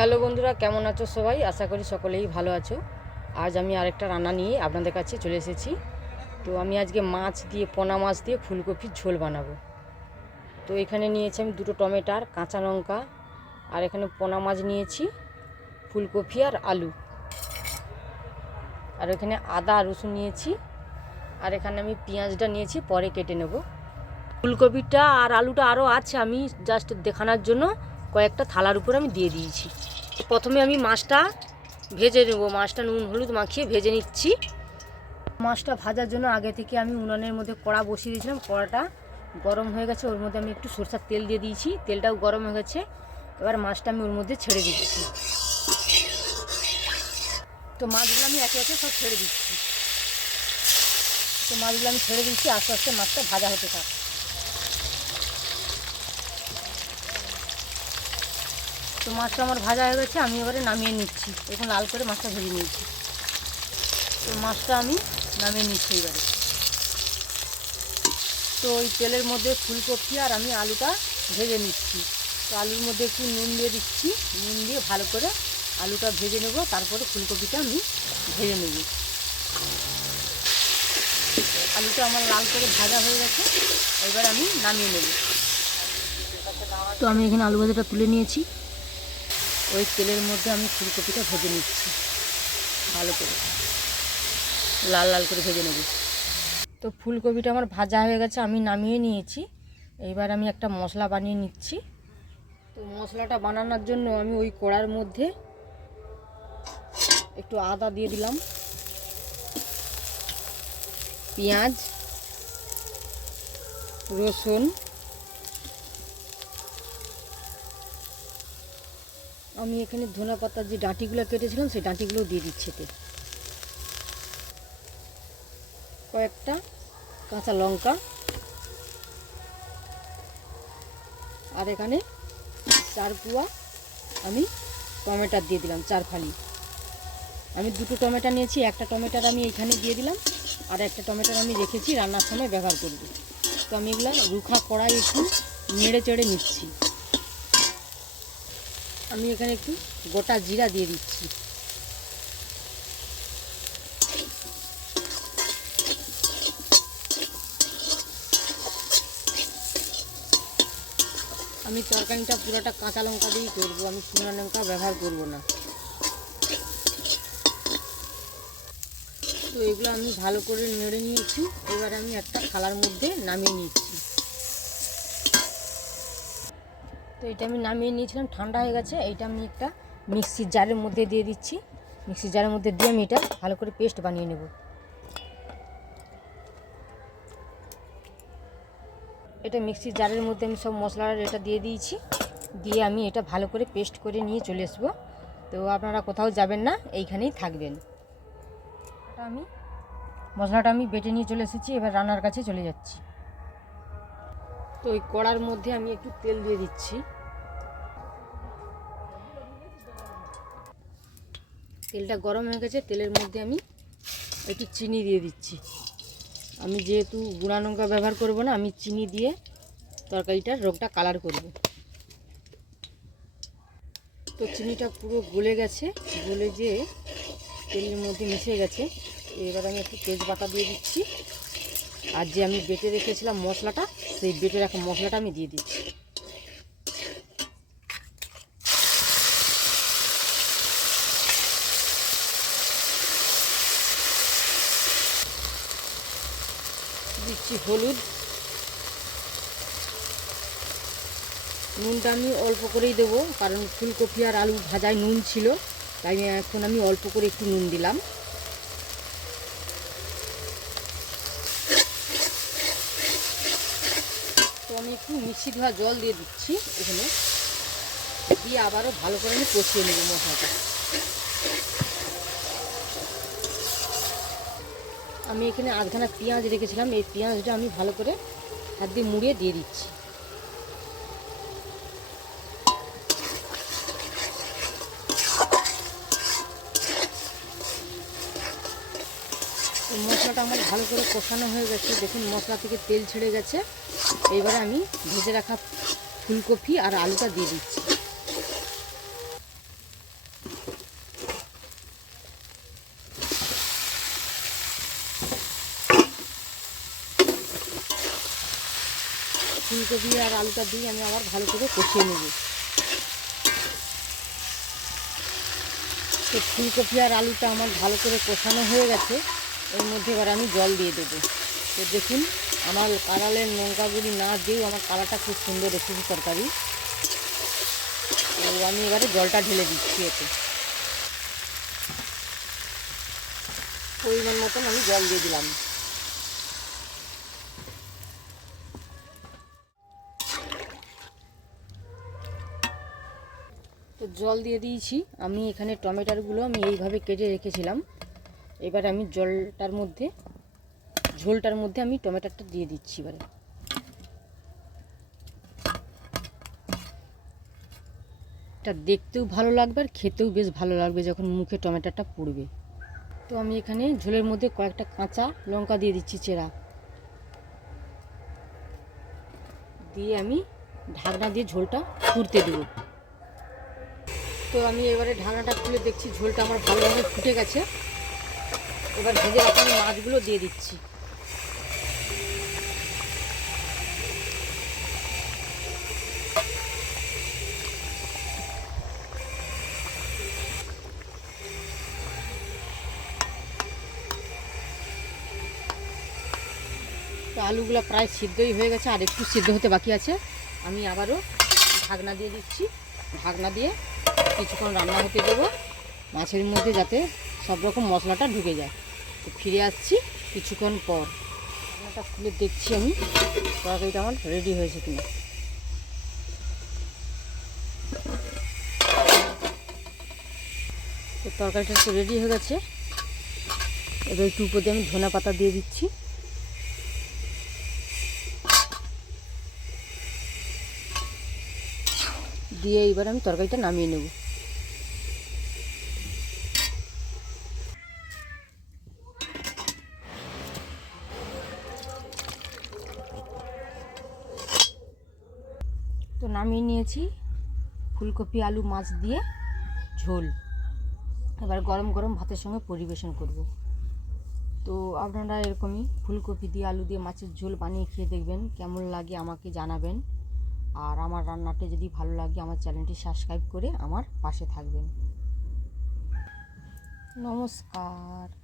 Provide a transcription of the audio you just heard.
Hello বন্ধুরা, কেমন আছো সবাই? আশা করি সকলেই ভালো আছো। আজ আমি আরেকটা রান্না নিয়ে আপনাদের কাছে চলে এসেছি। তো আমি আজকে মাছ দিয়ে, পোনা মাছ দিয়ে ফুলকপির ঝোল বানাবো। তো এখানে নিয়েছি আমি দুটো টমেটার কাঁচা লঙ্কা। আর এখানে পোনা মাছ নিয়েছি, ফুলকপি আর আলু। আর এখানে আদা রসুন নিয়েছি। আর এখানে আমি পেঁয়াজটা নিয়েছি, পরে কেটে নেব। ফুলকপিটা আর আলুটা আরও আছে আমি জাস্ট দেখানোর জন্য। কয়েকটা থালার উপর আমি দিয়ে দিয়েছি। প্রথমে আমি মাছটা ভেজে নেব। মাছটা নুন, হলুদ মাখিয়ে ভেজে নিচ্ছি। মাছটা ভাজার জন্য আগে থেকে আমি উনানের মধ্যে কড়া বসিয়ে দিয়েছিলাম। কড়াটা গরম হয়ে গেছে, ওর মধ্যে আমি একটু সরষার তেল দিয়ে দিয়েছি। তেলটাও গরম হয়ে গেছে। এবার মাছটা আমি ওর মধ্যে ছেড়ে দিচ্ছি। তো মাছগুলো আমি একে একে সব ছেড়ে দিচ্ছি। তো মাছগুলো আমি ছেড়ে দিচ্ছি। আস্তে আস্তে মাছটা ভাজা হতে থাক। তো মাছটা আমার ভাজা হয়ে গেছে, আমি এবারে নামিয়ে নিচ্ছি। এখন লাল করে মাছটা ভেজে নিয়েছি। তো মাছটা আমি নামিয়ে নিচ্ছি এবারে। তো ওই তেলের মধ্যে ফুলকপি আর আমি আলুটা ভেজে নিচ্ছি। তো আলুর মধ্যে একটু নুন দিয়ে দিচ্ছি। নুন দিয়ে ভালো করে আলুটা ভেজে নেব, তারপরে ফুলকপিটা আমি ভেজে নেব। আলুটা আমার লাল করে ভাজা হয়ে গেছে, এবার আমি নামিয়ে নেব। তো আমি এখানে আলু ভাজাটা তুলে নিয়েছি। ওই তেলের মধ্যে আমি ফুলকপিটা ভেজে নিচ্ছি। ভালো করে। লাল লাল করে ভেজে নেব। তো ফুলকপিটা আমার ভাজা হয়ে গেছে, আমি নামিয়ে নিয়েছি। এইবার আমি একটা মশলা বানিয়ে নিচ্ছি। তো মশলাটা বানানোর জন্য আমি ওই কড়ার মধ্যে একটু আদা দিয়ে দিলাম। পেঁয়াজ, রসুন আমি এখানে ধনে পাতার যে ডাঁটিগুলো কেটেছিলাম, সেই ডাঁটিগুলো দিয়ে দিচ্ছি কয়েকটা কাঁচা লঙ্কা। আর এখানে চার কুয়া আমি টমেটার দিয়ে দিলাম, চার ফালি। আমি দুটো টমেটো নিয়েছি, একটা টমেটোর আমি এখানে দিয়ে দিলাম, আর একটা টমেটোর আমি রেখেছি, রান্নার সময় ব্যবহার করব। তো আমি এগুলো রুখা কড়াই একটু নেড়ে চেড়ে নিচ্ছি। আমি এখানে একটু গোটা জিরা দিয়ে দিচ্ছি। আমি তরকারিটা পুরোটা কাঁচা লঙ্কা দিয়েই করব, আমি শুকনো লঙ্কা ব্যবহার করব না। তো এগুলো আমি ভালো করে নেড়ে নিয়েছি, এবার আমি একটা থালার মধ্যে নামিয়ে নিচ্ছি। তো এটা আমি নামিয়ে নিয়েছিলাম, ঠান্ডা হয়ে গেছে। এইটা আমি একটা মিক্সির জারের মধ্যে দিয়ে দিচ্ছি। মিক্সির জারের মধ্যে দিয়ে আমি এটা ভালো করে পেস্ট বানিয়ে নেব। এটা মিক্সির জারের মধ্যে আমি সব মশলার এটা দিয়ে দিয়েছি। দিয়ে আমি এটা ভালো করে পেস্ট করে নিয়ে চলে আসব। তো আপনারা কোথাও যাবেন না, এইখানেই থাকবেন। আমি মশলাটা আমি বেটে নিয়ে চলে এসেছি, এবার রান্নার কাছে চলে যাচ্ছি। তো ওই কড়ার মধ্যে আমি একটু তেল দিয়ে দিচ্ছি। তেলটা গরম হয়ে গেছে, তেলের মধ্যে আমি একটু চিনি দিয়ে দিচ্ছি। আমি যেহেতু গুঁড়া লঙ্কা ব্যবহার করব না, আমি চিনি দিয়ে তরকারিটার রোগটা কালার করব। তো চিনিটা পুরো গলে গেছে, গলে যে তেলের মধ্যে মিশে গেছে। এবার আমি একটু তেজপাতা দিয়ে দিচ্ছি। আর যে আমি বেটে রেখেছিলাম মশলাটা সেই বেটে রাখা মশলাটা আমি দিয়ে দিচ্ছি। দিচ্ছি হলুদ। নুনটা আমি অল্প করেই দেবো, কারণ ফুলকপি আর আলু ভাজায় নুন ছিল, তাই এখন আমি অল্প করে একটু নুন দিলাম তো মিষ্টি ধোয়া জল দিয়ে দিচ্ছি এখানে। দিয়ে আবারও ভালো করে আমি কষিয়ে নেব মশলাটা। আমি এখানে আধখানা পেঁয়াজ রেখেছিলাম, এই পেঁয়াজটা আমি ভালো করে হাত দিয়ে মুড়িয়ে দিয়ে দিচ্ছি। মশলাটা আমার ভালো করে কষানো হয়ে গেছে। দেখুন মশলা থেকে তেল ছেড়ে গেছে। এইবারে আমি ভেজে রাখা ফুলকপি আর আলুটা দিয়ে দিচ্ছি। ফুলকপি আর আলুটা দিয়ে আমি আবার ভালো করে কষিয়ে নেব। তো ফুলকপি আর আলুটা আমার ভালো করে কষানো হয়ে গেছে, এর মধ্যে এবার আমি জল দিয়ে দেবো। তো দেখুন আমার কাঁড়ালের লঙ্কাগুলি না দিয়েও আমার কালারটা খুব সুন্দর এসেছে তরকারি। তো আমি এবারে জলটা ঢেলে দিচ্ছি এতে। পরিমাণ মতন আমি জল দিয়ে দিলাম। তো জল দিয়ে দিয়েছি। আমি এখানে টমেটোগুলো আমি এইভাবে কেটে রেখেছিলাম। এবার আমি জলটার মধ্যে ঝোলটার মধ্যে আমি টমেটোটা দিয়ে দিচ্ছি এবারে। এটা দেখতেও ভালো লাগবে আর খেতেও বেশ ভালো লাগবে যখন মুখে টমেটোটা পড়বে। তো আমি এখানে ঝোলের মধ্যে কয়েকটা কাঁচা লঙ্কা দিয়ে দিচ্ছি চেরা। দিয়ে আমি ঢাকনা দিয়ে ঝোলটা ফুটতে দেবো। তো আমি এবারে ঢাকনাটা খুলে দেখছি ঝোলটা আমার ভালোভাবে ফুটে গেছে। এবার ভেজে রাখা মাছগুলো দিয়ে দিচ্ছি। আলুগুলো প্রায় সিদ্ধই হয়ে গেছে, আর একটু সিদ্ধ হতে বাকি আছে। আমি আবারও ঢাকনা দিয়ে দিচ্ছি। ঢাকনা দিয়ে কিছুক্ষণ রান্না হতে দেবো। মাছের মধ্যে যাতে সব রকম মশলাটা ঢুকে যায়। তো ফিরে আসছি কিছুক্ষণ পর। ঢাকনাটা খুলে দেখছি আমি, তরকারিটা আমার রেডি হয়েছে কিনা। তো তরকারিটা তো রেডি হয়ে গেছে। এবার একটু উপর দিয়ে আমি ধনে পাতা দিয়ে দিচ্ছি। দিয়ে এবার আমি তরকারিটা নামিয়ে নেব। তো নামিয়ে নিয়েছি ফুলকপি, আলু, মাছ দিয়ে ঝোল। এবার গরম গরম ভাতের সঙ্গে পরিবেশন করব। তো আপনারা এরকমই ফুলকপি দিয়ে, আলু দিয়ে, মাছের ঝোল বানিয়ে খেয়ে দেখবেন, কেমন লাগে আমাকে জানাবেন। আর আমার রান্নাটা যদি ভালো লাগে আমার চ্যানেলটি সাবস্ক্রাইব করে আমার পাশে থাকবেন। নমস্কার।